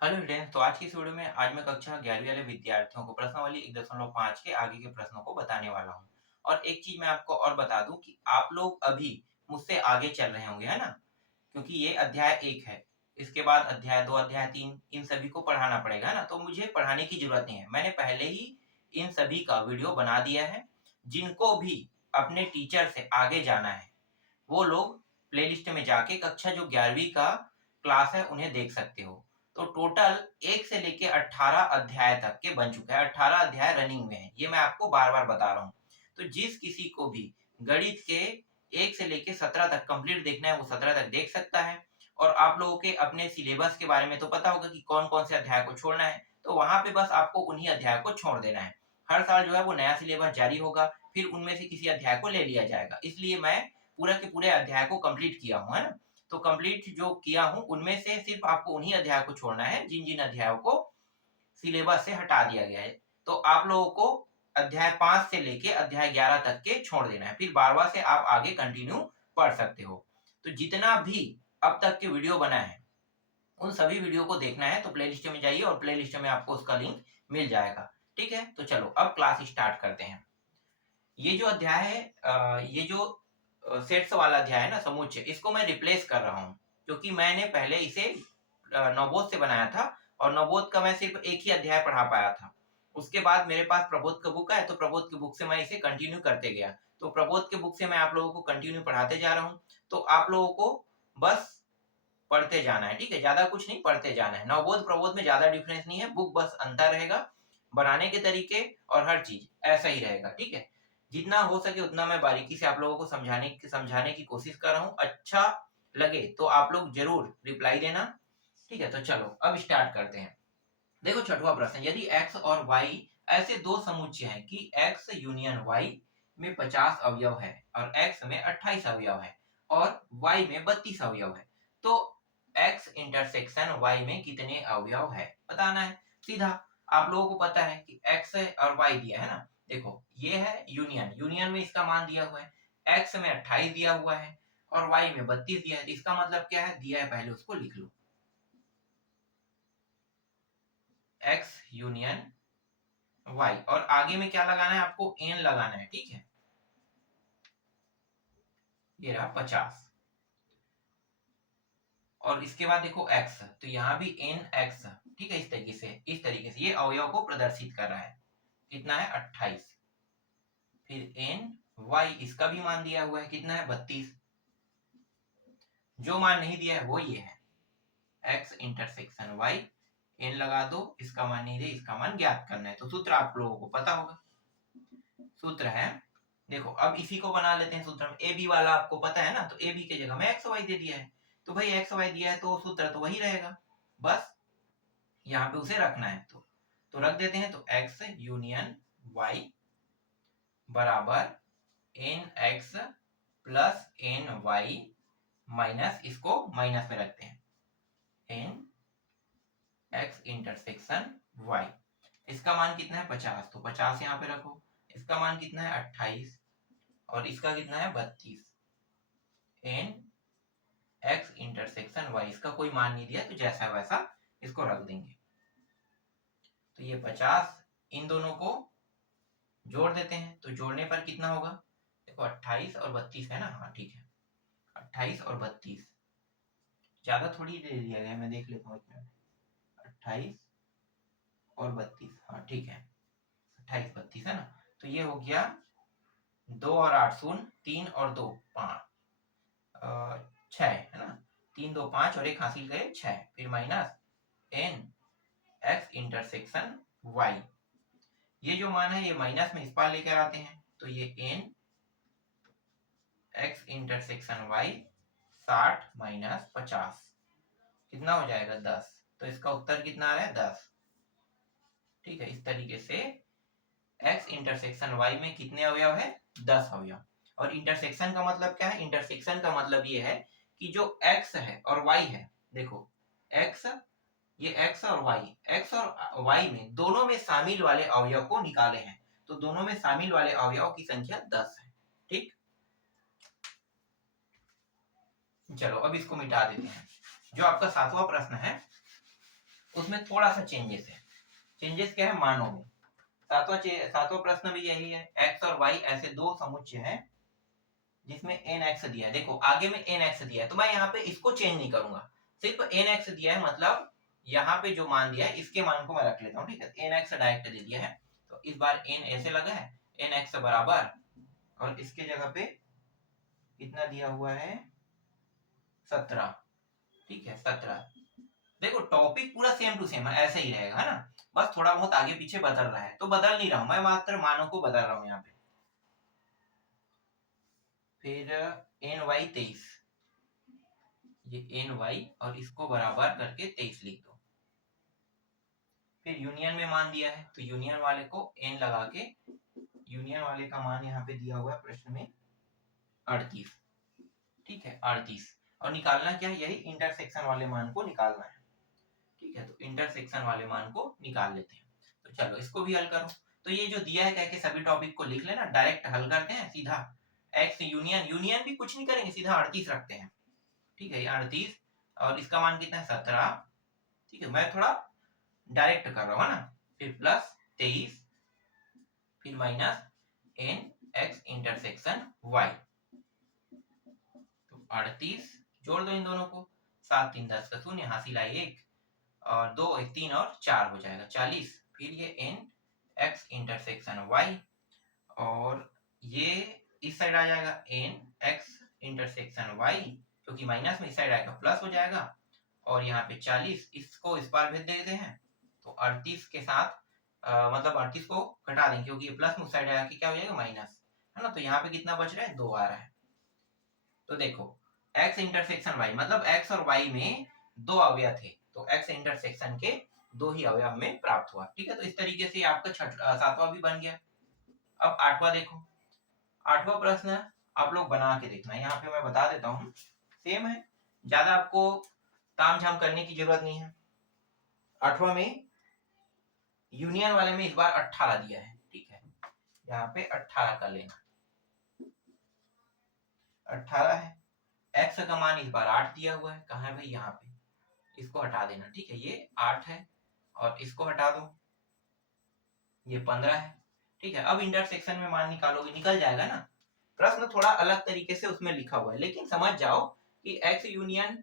Hello students, तो आज की इस वीडियो में आज मैं कक्षा 11वीं वाले विद्यार्थियों को प्रश्नावली 1.5 के आगे के प्रश्नों को बताने वाला हूँ। और एक चीज मैं आपको और बता दूं कि आप लोग अभी मुझसे आगे चल रहे होंगे, है ना? क्योंकि ये अध्याय 1 है। इसके बाद अध्याय 2, अध्याय 3 इन सभी को पढ़ाना पड़ेगा, है ना? तो मुझे पढ़ाने की जरूरत नहीं है। मैंने पहले ही इन सभी का वीडियो बना दिया है। जिनको भी अपने टीचर से आगे जाना है वो लोग प्लेलिस्ट में जाके कक्षा जो 11वीं का क्लास है उन्हें देख सकते हो। तो टोटल 1 से लेके 18 अध्याय तक के बन चुके हैं। 18 अध्याय रनिंग में है। ये मैं आपको बार-बार बता रहा हूँ। तो जिस किसी को भी गणित के 1 से लेके 17 तक कंप्लीट देखना है वो 17 तक देख सकता है। और आप लोगों के अपने सिलेबस के बारे में तो पता होगा कि कौन-कौन से अध्याय को छोड़ना है। तो वहाँ पे बस आपको उन्हीं अध्याय को छोड़ देना है। हर साल जो है वो नया सिलेबस जारी होगा, फिर उनमें से किसी अध्याय को ले लिया जाएगा। इसलिए मैं पूरा के पूरे अध्याय को कंप्लीट किया हूँ, है ना? तो कंप्लीट जो किया हूँ उनमें से सिर्फ आपको उन्हीं अध्याय को छोड़ना है जिन-जिन अध्यायों को सिलेबस से हटा दिया गया है। तो आप लोगों को अध्याय 5 से लेके अध्याय 11 तक के छोड़ देना है। फिर 12वां से आप आगे कंटिन्यू पढ़ सकते हो। तो जितना भी अब तक के वीडियो बना है, उन सभी वीडियो को देखना है तो प्लेलिस्ट में जाइए और प्लेलिस्ट में आपको उसका लिंक मिल जाएगा। ठीक है? तो चलो अब क्लास स्टार्ट करते हैं। ये जो अध्याय है ये जो सेट्स वाला अध्याय है ना, समुच्चय, इसको मैं रिप्लेस कर रहा हूँ क्योंकि मैंने पहले इसे नवबोध से बनाया था और नवबोध का मैं सिर्फ एक ही अध्याय पढ़ा पाया था। उसके बाद मेरे पास प्रबोध का बुक है तो प्रबोध की बुक से मैं इसे कंटिन्यू करते गया। तो प्रबोध के बुक से मैं आप लोगों को कंटिन्यू पढ़ाते जा रहा हूँ। तो आप लोगों को बस पढ़ते जाना है, ठीक है? ज़्यादा कुछ नहीं, पढ़ते जाना है। नवबोध प्रबोध में ज़्यादा डिफरेंस नहीं है, बुक बस अंतर रहेगा, बनाने के तरीके और हर चीज़ ऐसा ही रहेगा, ठीक है? जितना हो सके उतना मैं बारीकी से आप लोगों को समझाने की कोशिश कर रहा हूँ। अच्छा लगे तो आप लोग ज़रूर रिप्लाई देना, ठीक है? तो चलो अब स्टार्ट करते हैं। देखो छठवां प्रश्न, यदि x और y ऐसे दो समुच्चय हैं कि x यूनियन y में 50 अवयव है और x में 28 अवयव है और y में 32 अवयव है, तो x इंटरसेक्शन y में कितने अवयव है बताना है। सीधा आप लोगों को पता है कि x और y दिया है ना। देखो ये है यूनियन, यूनियन में इसका मान दिया हुआ है, x में 28 दिया हुआ है और y में 32 दिया है। तो इसका मतलब क्या है, दिया है, पहले उसको लिख लो। x यूनियन y और आगे में क्या लगाना है, आपको n लगाना है, ठीक है? ये रहा 50 और इसके बाद देखो x, तो यहाँ भी n x, ठीक है? इस तरीके से ये अवयव को प्रदर्शित कर रहा है। कितना है, 28। फिर n y, इसका भी मान दिया हुआ है, कितना है, 32। जो मान नहीं दिया है वो ये है, x इंटरसेक्शन y, n लगा दो, इसका मान नहीं दिया, इसका मान ज्ञात करना है। तो सूत्र आप लोगों को पता होगा। सूत्र है, देखो अब इसी को बना लेते हैं सूत्र में। ए बी वाला आपको पता है ना, तो ए बी की जगह में एक्स वाई दे दिया है। तो भाई एक्स वाई दिया है तो सूत्र तो वही रहेगा, बस यहाँ पे उसे रखना है। तो रख देते हैं। तो एक्स यूनियन वाई बराबर N X plus N Y minus, इसको माइनस में रखते हैं, एन एक्स इंटरसेक्शन वाई। इसका मान कितना है, 50, तो 50 यहाँ पे रखो। इसका मान कितना है, 28 और इसका कितना है, 32। एन एक्स इंटरसेक्शन वाई, इसका कोई मान नहीं दिया तो जैसा वैसा इसको रख देंगे। तो ये 50 इन दोनों को जोड़ देते हैं, तो जोड़ने पर कितना होगा, देखो 28 और 32 है ना, हाँ ठीक है, 28 और 32, ज्यादा थोड़ी दे दिया गया, मैं देख लेता हूँ एक मिनट। 28 और 32, हाँ ठीक है, 28 32 है ना। तो ये हो गया 2 और 8 शून्य, 3 और 2 5, 6 है ना। 3 2 5 और एक हासिल करें 6, फिर minus N X intersection Y. ये जो मान है ये माइनस में इस पार लेकर आते हैं, तो ये N X intersection Y 60 minus 50 कितना हो जाएगा, 10। तो इसका उत्तर कितना आ रहा है, 10। ठीक है, इस तरीके से एक्स इंटरसेक्शन वाई में कितने अवयव है, 10 अवयव। और इंटरसेक्शन का मतलब क्या है, इंटरसेक्शन का मतलब ये है कि जो एक्स है और वाई है, देखो एक्स, ये x और y, x और y में दोनों में शामिल वाले अवयव को निकाले हैं। तो दोनों में शामिल वाले अवयव की संख्या 10 है। ठीक, चलो अब इसको मिटा देते हैं। जो आपका 7वां प्रश्न है उसमें थोड़ा सा चेंजेस है। चेंजेस क्या है मानों में। सातवां प्रश्न भी यही है। एक्स और वाई ऐसे दो समुच्चय हैं जिसमें एन एक्स दिया है। देखो आगे में एन एक्स दिया है तो मैं यहाँ पे इसको चेंज नहीं करूंगा, सिर्फ एन एक्स दिया है मतलब यहाँ पे जो मान दिया है इसके मान को मैं रख लेता हूँ। ठीक है, एन एक्स डायरेक्ट दे दिया है तो इस बार एन ऐसे लगा है, एन एक्स बराबर, और इसके जगह पे कितना दिया हुआ है 17। ठीक है 17। देखो टॉपिक पूरा सेम टू सेम है, ऐसे ही रहेगा है ना, बस थोड़ा बहुत आगे पीछे बदल रहा है तो बदल नहीं रहा हूं मैं, मात्र मानों को बदल रहा हूं यहाँ पे। फिर एन वाई 23, ये एन वाई और इसको बराबर करके 23 लिख दो। फिर यूनियन में मान दिया है तो यूनियन वाले को एन लगा के, यूनियन वाले का मान यहाँ पे दिया हुआ है प्रश्न में 38। ठीक है 38, और निकालना क्या है, यही इंटरसेक्शन वाले मान को निकालना है। ठीक है, तो इंटरसेक्शन वाले मान को निकाल लेते हैं। तो चलो इसको भी हल करो। तो ये जो दिया है कह के सभी टॉपिक को लिख लेना, डायरेक्ट हल करते हैं सीधा। एक्स यूनियन, यूनियन भी कुछ नहीं करेंगे, सीधा 38 रखते हैं। ठीक है, ये 38 और इसका मान कितना है 17। ठीक है, मैं थोड़ा डायरेक्ट कर रहा हूँ है ना। फिर प्लस 23, फिर minus N X intersection Y, तो 38 जोड़ दो इन दोनों को, 7 3 10 का शून्य, हासिल आई 1 और 2 1 3 और 4 हो जाएगा 40। फिर ये एन एक्स इंटरसेक्शन वाई, और ये इस साइड आ जाएगा एन एक्स इंटरसेक्शन वाई, क्योंकि माइनस में इस साइड आएगा प्लस हो जाएगा, और यहाँ पे 40 इसको इस पार भेज देते हैं तो 38 के साथ मतलब 38 को घटा देंगे क्योंकि ये प्लस में उस साइड आया कि क्या हो जाएगा माइनस, है ना। तो यहाँ पे कितना बच रहा है 2 आ रहा है। तो देखो x इंटरसेक्शन y मतलब x और y में दो अवयव थे तो x इंटरसेक्शन के दो ही अवयव में प्राप्त हुआ। ठीक है, तो इस तरीके से आपका सातवां भी बन गया। अब आठवां देखो, आठवां प्रश्न आप लोग बना के देखना, यहाँ पे मैं बता देता हूँ, सेम है, ज्यादा आपको तामझाम करने की जरूरत नहीं है। आठवां में यूनियन वाले में इस बार 18 दिया है। ठीक है, यहाँ पे 18 कर लेना, 18 है। x का मान इस बार 8 दिया हुआ है, कहाँ है भाई यहाँ पे, इसको हटा देना। ठीक है, ये 8 है और इसको हटा दो, ये 15 है। ठीक है, अब इंटरसेक्शन में मान निकालोगे, निकल जाएगा ना। प्रश्न थोड़ा अलग तरीके से उसमें लिखा हुआ है लेकिन समझ जाओ कि x यूनियन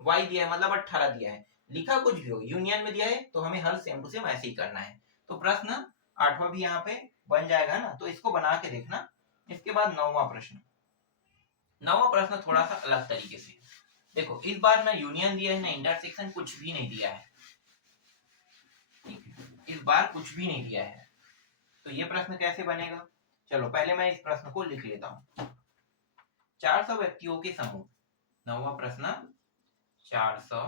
y दिया है मतलब 18 दिया है, लिखा कुछ भी हो, यूनियन में दिया है तो हमें हल सेम टू सेम ऐसे ही करना है। तो प्रश्न आठवां भी यहाँ पे बन जाएगा ना, तो इसको बना के देखना। इसके बाद नौवां प्रश्न, नौवां प्रश्न थोड़ा सा अलग तरीके से। देखो इस बार ना यूनियन दिया है ना इंटरसेक्शन, कुछ भी नहीं दिया है। ठीक है, इस बार कुछ भी नहीं दिया है तो ये प्रश्न कैसे बनेगा, चलो पहले मैं इस प्रश्न को लिख लेता हूं। 400 व्यक्तियों के समूह, नौवां प्रश्न, 400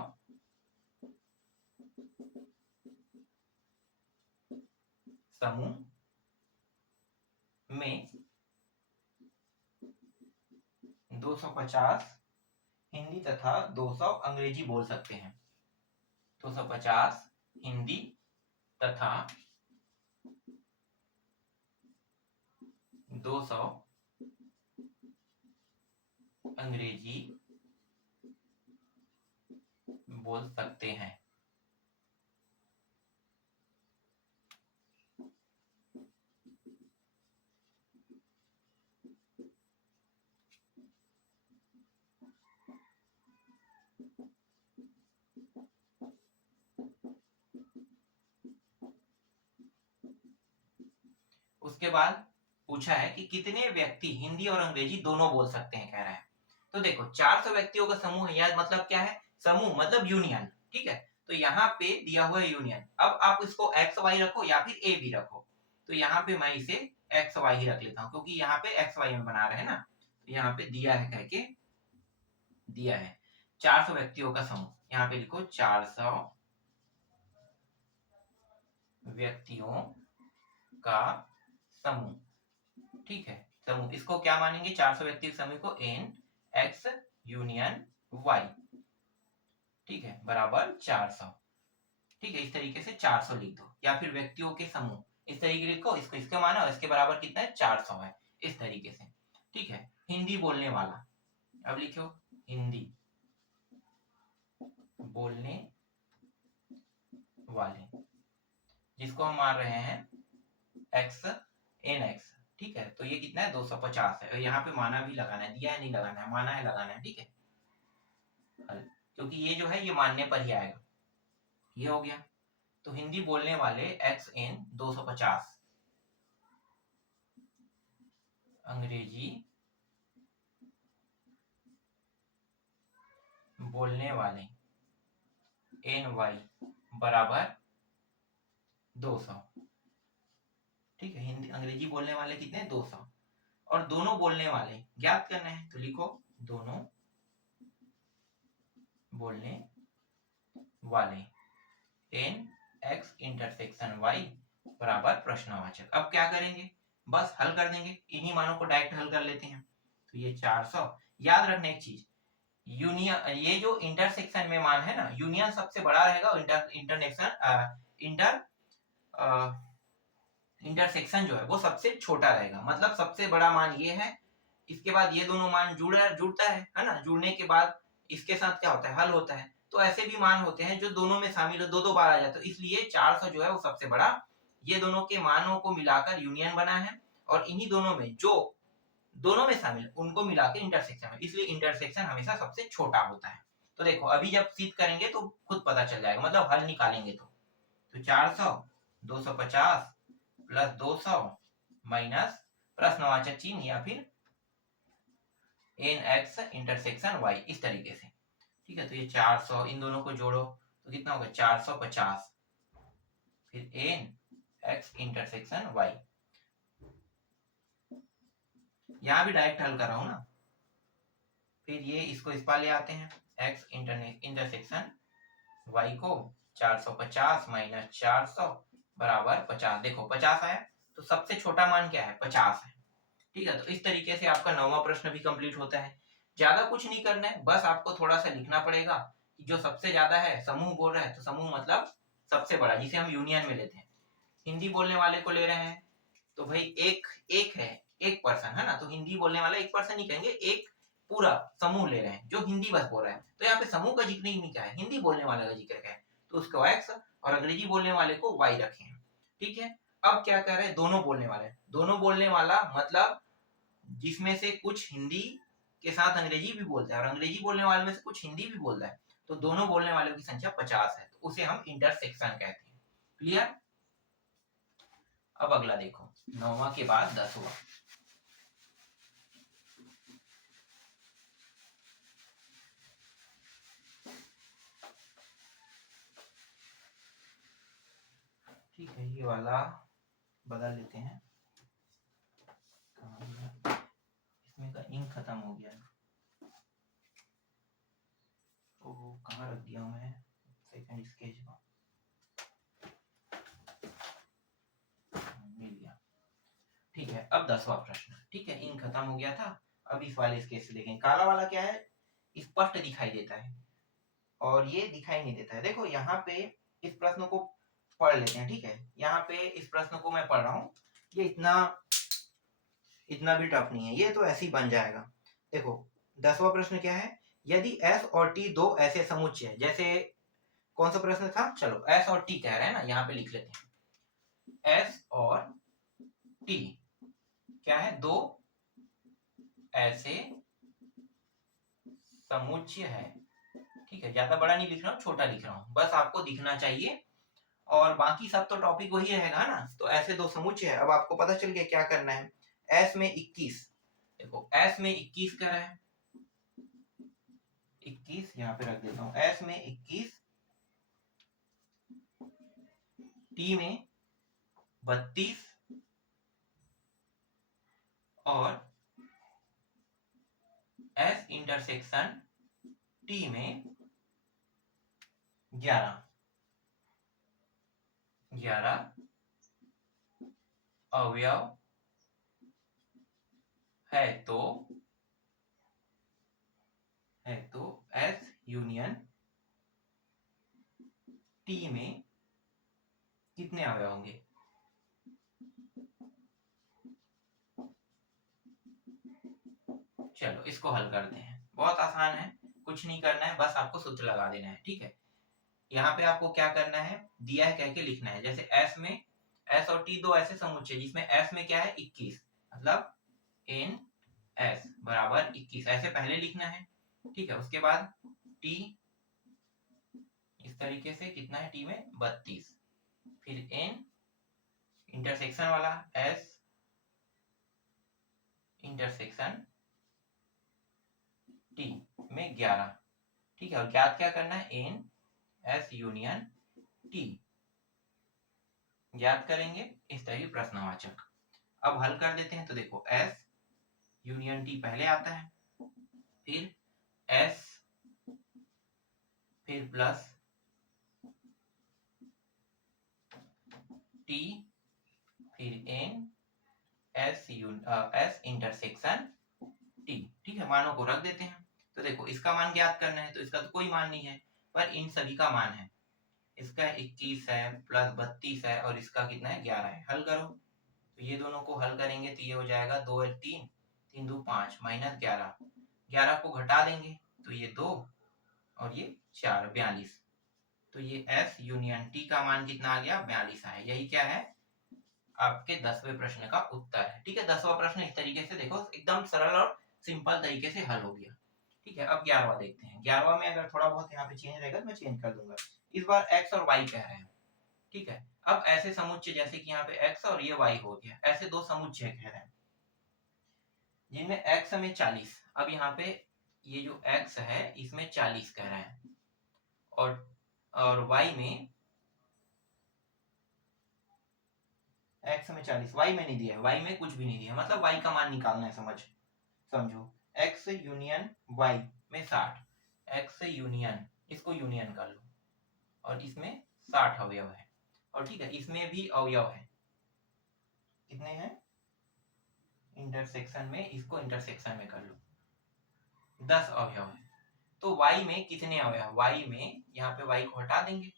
समूह में 250 हिंदी तथा 200 अंग्रेजी बोल सकते हैं। 250 हिंदी तथा 200 अंग्रेजी बोल सकते हैं। उसके बाद पूछा है कि कितने व्यक्ति हिंदी और अंग्रेजी दोनों बोल सकते हैं, कह रहा है। तो देखो 400 व्यक्तियों का समूह है, यह मतलब क्या है, समूह मतलब यूनियन। ठीक है, तो यहाँ पे दिया हुआ है यूनियन, अब आप इसको एक्स वाई रखो या फिर ए भी रखो, तो यहाँ पे मैं इसे एक्स वाई ही रख लेता हूँ क्योंकि यहाँ पे एक्स वाई में बना रहे हैं ना। तो यहाँ पे दिया है कह के, दिया है 400 व्यक्तियों का समूह, यहाँ पे लिखो 400 व्यक्तियों का समूह। ठीक है, समूह इसको क्या मानेंगे, 400 व्यक्ति समूह को एन एक्स यूनियन वाई। ठीक है, बराबर 400। ठीक है, इस तरीके से 400 लिख दो, या फिर व्यक्तियों के समूह इस तरीके लिखो, इसको इसके माना और इसके बराबर कितना है 400 है, इस तरीके से। ठीक है, हिंदी बोलने वाला, अब लिखो हिंदी बोलने वाले, जिसको हम मान रहे हैं x n x। ठीक है, तो ये कितना है 250 है, और यहाँ पे माना भी लगाना है, दिया है नहीं लगाना है, माना है लगाना है। ठीक है, क्योंकि ये जो है ये मानने पर ही आएगा। ये हो गया। तो हिंदी बोलने वाले xn 250, अंग्रेजी बोलने वाले ny बराबर 200। ठीक है, हिंदी अंग्रेजी बोलने वाले कितने 200, और दोनों बोलने वाले ज्ञात करने हैं, तो लिखो दोनों बोलने वाले n x इंटरसेक्शन y बराबर प्रश्नवाचक। अब क्या करेंगे, बस हल कर देंगे, इन्हीं मानों को डायरेक्ट हल कर लेते हैं। तो ये 400, याद रखने एक चीज, यूनियन, ये जो इंटरसेक्शन में मान है ना, यूनियन सबसे बड़ा रहेगा, और इंटरसेक्शन जो है वो सबसे छोटा रहेगा। मतलब सबसे बड़ा मान ये है, इसके बाद ये दोनों मान जुड़ता है ना, जुड़ने के बाद इसके साथ क्या होता है, हल होता है। तो ऐसे भी मान होते हैं जो दोनों में शामिल हो, दो दो बार आ जाते, तो इसलिए 400 जो है वो सबसे बड़ा, ये दोनों के मानों को मिलाकर यूनियन बना है, और इन्हीं दोनों में जो दोनों में शामिल उनको मिला के इंटरसेक्शन है, इसलिए इंटरसेक्शन हमेशा सबसे छोटा होता है। तो देखो अभी जब सिद्ध करेंगे तो खुद पता चल जाएगा, मतलब हल निकालेंगे तो 400 250 प्लस 200 माइनस प्रश्नवाचक चिन्ह या फिर एन एक्स इंटरसेक्शन वाई, इस तरीके से। ठीक है, तो ये 400, इन दोनों को जोड़ो तो कितना होगा 450, फिर एन एक्स इंटरसेक्शन वाई। यहां भी डायरेक्ट हल कर रहा हूं ना, फिर ये इसको इस पार ले आते हैं, एक्स इंटरसेक्शन वाई को 450 माइनस 400 बराबर 50। देखो 50 आया, तो सबसे छोटा मान क्या है 50 है। ठीक है, तो इस तरीके से आपका 9वां प्रश्न भी कंप्लीट होता है। ज्यादा कुछ नहीं करना है, बस आपको थोड़ा सा लिखना पड़ेगा कि जो सबसे ज्यादा है, समूह बोल रहा है तो समूह मतलब सबसे बड़ा, जिसे हम यूनियन में लेते हैं। हिंदी बोलने वाले को ले रहे हैं तो भाई एक एक है, एक पर्सन है ना, तो हिंदी बोलने वाला एक पर्सन नहीं कहेंगे, एक पूरा समूह ले रहे हैं जो हिंदी बस बोल रहा है, तो यहाँ पे समूह का जिक्र नहीं किया है, हिंदी बोलने वाले का जिक्र है, तो उसको एक्स और अंग्रेजी बोलने वाले को वाई रखे हैं। ठीक है, अब क्या कर रहे हैं, दोनों बोलने वाले, दोनों बोलने वाला मतलब जिसमें से कुछ हिंदी के साथ अंग्रेजी भी बोलता है, और अंग्रेजी बोलने वाले में से कुछ हिंदी भी बोलता है, तो दोनों बोलने वालों की संख्या 50 है, तो उसे हम इंटरसेक्शन कहते हैं। क्लियर। अब अगला देखो, 9वां के बाद 10वां। ठीक है, ये वाला बदल लेते हैं, इसमें का इंक खत्म हो गया है, ओह कहाँ रख दिया मैं सेकंड स्केच का, मिल गया। ठीक है, अब 10वां प्रश्न। ठीक है, इंक खत्म हो गया था, अब इस वाले स्केच से देखें। काला वाला क्या है, स्पष्ट दिखाई देता है, और ये दिखाई नहीं देता है। देखो यहाँ पे इस प्रश्न को पढ़ लेते हैं। ठीक है, यहाँ पे इस प्रश्न को मैं पढ़ रहा हूँ, ये इतना इतना भी टफ नहीं है, ये तो ऐसे ही बन जाएगा। देखो 10वां प्रश्न क्या है, यदि S और T दो ऐसे समुच्चय है, जैसे कौन सा प्रश्न था, चलो S और T कह रहे हैं ना, यहाँ पे लिख लेते हैं, S और T क्या है, दो ऐसे समुच्चय है। ठीक है, ज्यादा बड़ा नहीं लिख रहा हूँ, छोटा लिख रहा हूँ, बस आपको दिखना चाहिए, और बाकी सब तो टॉपिक वही रहेगा ना। तो ऐसे दो समुच्चय है, अब आपको पता चल गया क्या करना है। S में 21, देखो S में 21 कर रहा है, 21 यहाँ पे रख देता हूँ, S में 21, T में 32 और S इंटरसेक्शन T में 11 अवयव है, तो S यूनियन T में कितने अवयव होंगे। चलो इसको हल करते हैं, बहुत आसान है, कुछ नहीं करना है, बस आपको सूत्र लगा देना है। ठीक है, यहाँ पे आपको क्या करना है, दिया है कह के लिखना है। जैसे एस में, एस और टी दो ऐसे समुच्चय जिसमें एस में क्या है 21, मतलब एन एस बराबर 21 ऐसे पहले लिखना है। ठीक है, उसके बाद टी इस तरीके से कितना है टी में 32, फिर एन इंटरसेक्शन वाला एस इंटरसेक्शन टी में 11। ठीक है, और ज्ञात क्या करना है, एन एस यूनियन टी ज्ञात करेंगे इस तरह की प्रश्नवाचक। अब हल कर देते हैं। तो देखो एस यूनियन टी पहले आता है, फिर एस, फिर प्लस टी, फिर N S S intersection T. ठीक है, मानों को रख देते हैं। तो देखो इसका मान ज्ञात करना है, तो इसका तो कोई मान नहीं है, पर इन सभी का मान है। इसका 21 है, प्लस 32 है, और इसका कितना है 11 है। हल करो, तो ये दोनों को हल करेंगे तो ये हो जाएगा 2 और 3, 3 2 5 माइनस 11, 11 को घटा देंगे तो ये 2 और ये 4, 42। तो ये एस यूनियन टी का मान कितना आ गया, 42 आया। यही क्या है, आपके 10वें प्रश्न का उत्तर है। ठीक है, 10वां प्रश्न इस तरीके से देखो, एकदम सरल और सिंपल तरीके से हल हो गया। ठीक है, अब 11वां देखते हैं। 11वां में अगर थोड़ा बहुत यहाँ पे चेंज रहेगा तो मैं चेंज कर दूंगा। इस बार एक्स और वाई कह रहे हैं। ठीक है, अब ऐसे समुच्चय जैसे कि यहाँ पे एक्स और ये वाई हो गया, ऐसे दो समुच्चय कह रहे हैं जिनमें एक्स में 40। अब यहाँ पे ये जो एक्स है इसमें 40 कह रहे हैं, और वाई में, एक्स में 40, वाई में नहीं दिया है, वाई में कुछ भी नहीं दिया, मतलब वाई का मान निकालना है। समझो एक्स यूनियन वाई में 60, एक्स यूनियन, इसको यूनियन कर लो, और इसमें 60 अवयव है। और ठीक है, इसमें भी अवयव है, कितने हैं, इंटरसेक्शन में, इसको इंटरसेक्शन में कर लो, 10 अवयव है। तो y में कितने अवयव, y में यहाँ पे y को हटा देंगे,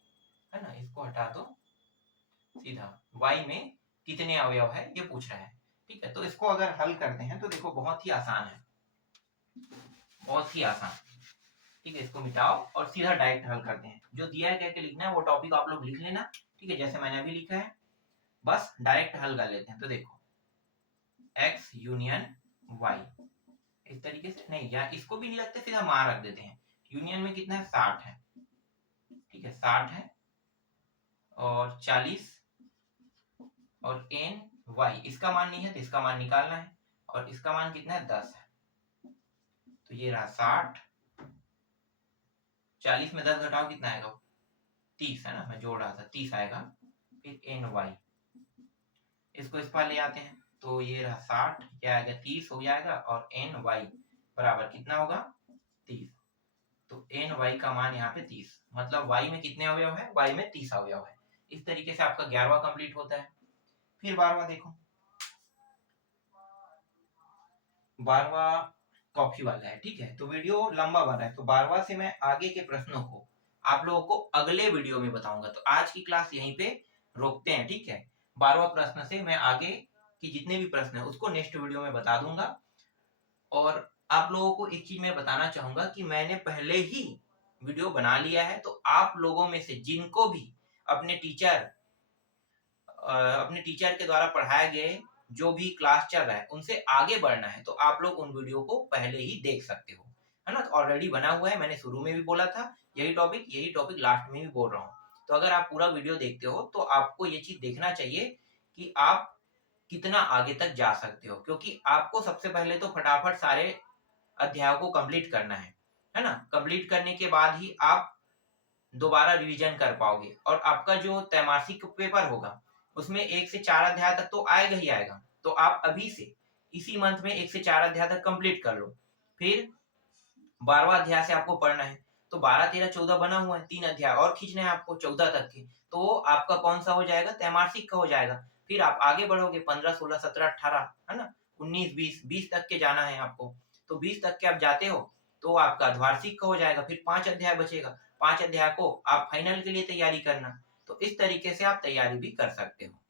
है ना, इसको हटा दो सीधा, y में कितने अवयव है ये पूछ रहा है। ठीक है, तो इसको अगर हल करते हैं तो देखो बहुत ही आसान है, बहुत ही आसान। ठीक है, इसको मिटाओ और सीधा डायरेक्ट हल करते हैं। जो दिया है करके लिखना है वो टॉपिक आप लोग लिख लेना। ठीक है, जैसे मैंने अभी लिखा है, बस डायरेक्ट हल कर लेते हैं। तो देखो x यूनियन y इस तरीके से, नहीं या इसको भी नहीं लगते, सीधा मान रख देते हैं। यूनियन में कितना है 60 है। ठीक है, 60 है और 40 और एन वाई, इसका मान नहीं है तो इसका मान निकालना है, और इसका मान कितना है 10 है। तो ये रहा 60, 40 में 10 घटाओ कितना आएगा, 30 है ना, मैं जोड़ रहा था, 30 आएगा। फिर एन वाई, इसको इस पर ले आते हैं, तो ये रहा 60, क्या आएगा 30 हो जाएगा, और एन वाई बराबर कितना होगा 30। तो एन वाई का मान यहाँ पे 30, मतलब वाई में कितने अवयव है, वाई में 30 अवयव है। इस तरीके से आपका 11वां कंप्लीट होता है। फिर 12वां देखो, 12वां कॉफी वाला है। ठीक है, तो वीडियो लंबा बन रहा है, तो 12वां से मैं आगे के प्रश्नों को आप लोगों को अगले वीडियो में बताऊंगा। तो आज की क्लास यहीं पे रोकते हैं। ठीक है, 12वां प्रश्न से मैं आगे की जितने भी प्रश्न है उसको नेक्स्ट वीडियो में बता दूंगा। और आप लोगों को एक चीज मैं बताना चाहूंगा कि मैंने पहले ही वीडियो बना लिया है, तो आप लोगों में से जिनको भी अपने टीचर के द्वारा पढ़ाए गए जो भी क्लास चल रहा है उनसे आगे बढ़ना है, तो आप लोग उन वीडियो को पहले ही देख सकते हो, है ना। तो ऑलरेडी बना हुआ है, मैंने शुरू में भी बोला था यही टॉपिक लास्ट में भी बोल रहा हूँ। तो अगर आप पूरा वीडियो देखते हो तो आपको ये चीज देखना चाहिए कि आप कितना आगे तक जा सकते हो, क्योंकि आपको सबसे पहले तो फटाफट सारे अध्यायों को कंप्लीट करना है ना। कंप्लीट करने के बाद ही आप दोबारा रिवीजन कर पाओगे, और आपका जो त्रैमासिक पेपर होगा उसमें 1 से 4 अध्याय तक तो आएगा ही आएगा। तो आप अभी से इसी मंथ में 1 से 4 अध्याय तक कंप्लीट कर लो। फिर 12वां अध्याय से आपको पढ़ना है, तो 12 13 14 बना हुआ है, 3 अध्याय और खींचने हैं आपको 14 तक के, तो आपका कौन सा हो जाएगा, त्रैमासिक का हो जाएगा। फिर आप आगे बढ़ोगे 15 16 17 18, है ना, 19 20 20 तक के जाना है आपको। तो 20 तक के आप जाते हो तो आपका द्वार्षिक का हो जाएगा। फिर 5 अध्याय बचेगा, 5 अध्याय को आप फाइनल के लिए तैयारी करना। तो इस तरीके से आप तैयारी भी कर सकते हो।